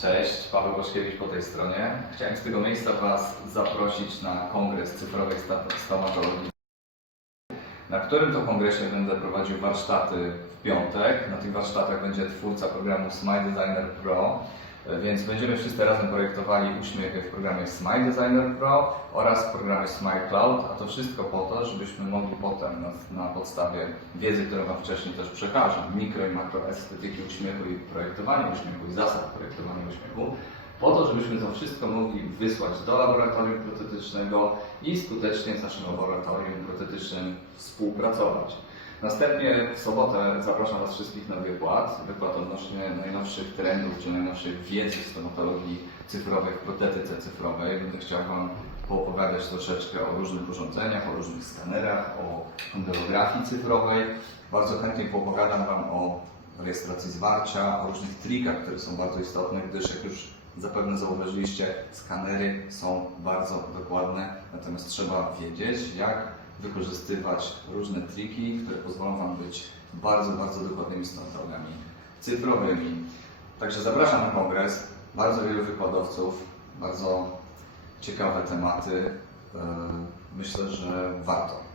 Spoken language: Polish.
Cześć, Paweł Boszkiewicz po tej stronie. Chciałem z tego miejsca Was zaprosić na kongres cyfrowej stomatologii, na którym to kongresie będę prowadził warsztaty w piątek. Na tych warsztatach będzie twórca programu Smile Designer Pro, więc będziemy wszyscy razem projektowali uśmiechy w programie Smile Designer Pro oraz w programie Smile Cloud, a to wszystko po to, żebyśmy mogli potem na, na podstawie wiedzy, którą Wam wcześniej też przekażę, mikro i makroestetyki uśmiechu i projektowania uśmiechu i zasad projektowania uśmiechu, po to, żebyśmy to wszystko mogli wysłać do laboratorium protetycznego i skutecznie z naszym laboratorium protetycznym współpracować. Następnie w sobotę zapraszam Was wszystkich na wykład, wykład odnośnie najnowszych trendów czy najnowszych wiedzy w stomatologii cyfrowej, w protetyce cyfrowej. Będę chciał Wam poopowiadać troszeczkę o różnych urządzeniach, o różnych skanerach, o ondolografii cyfrowej. Bardzo chętnie poopowiadam Wam o rejestracji zwarcia, o różnych trikach, które są bardzo istotne, gdyż jak już zapewne zauważyliście, skanery są bardzo dokładne, natomiast trzeba wiedzieć, jak wykorzystywać różne triki, które pozwolą Wam być bardzo, bardzo dokładnymi stomatologami cyfrowymi. Także zapraszam na kongres, bardzo wielu wykładowców, bardzo ciekawe tematy. Yy, Myślę, że warto.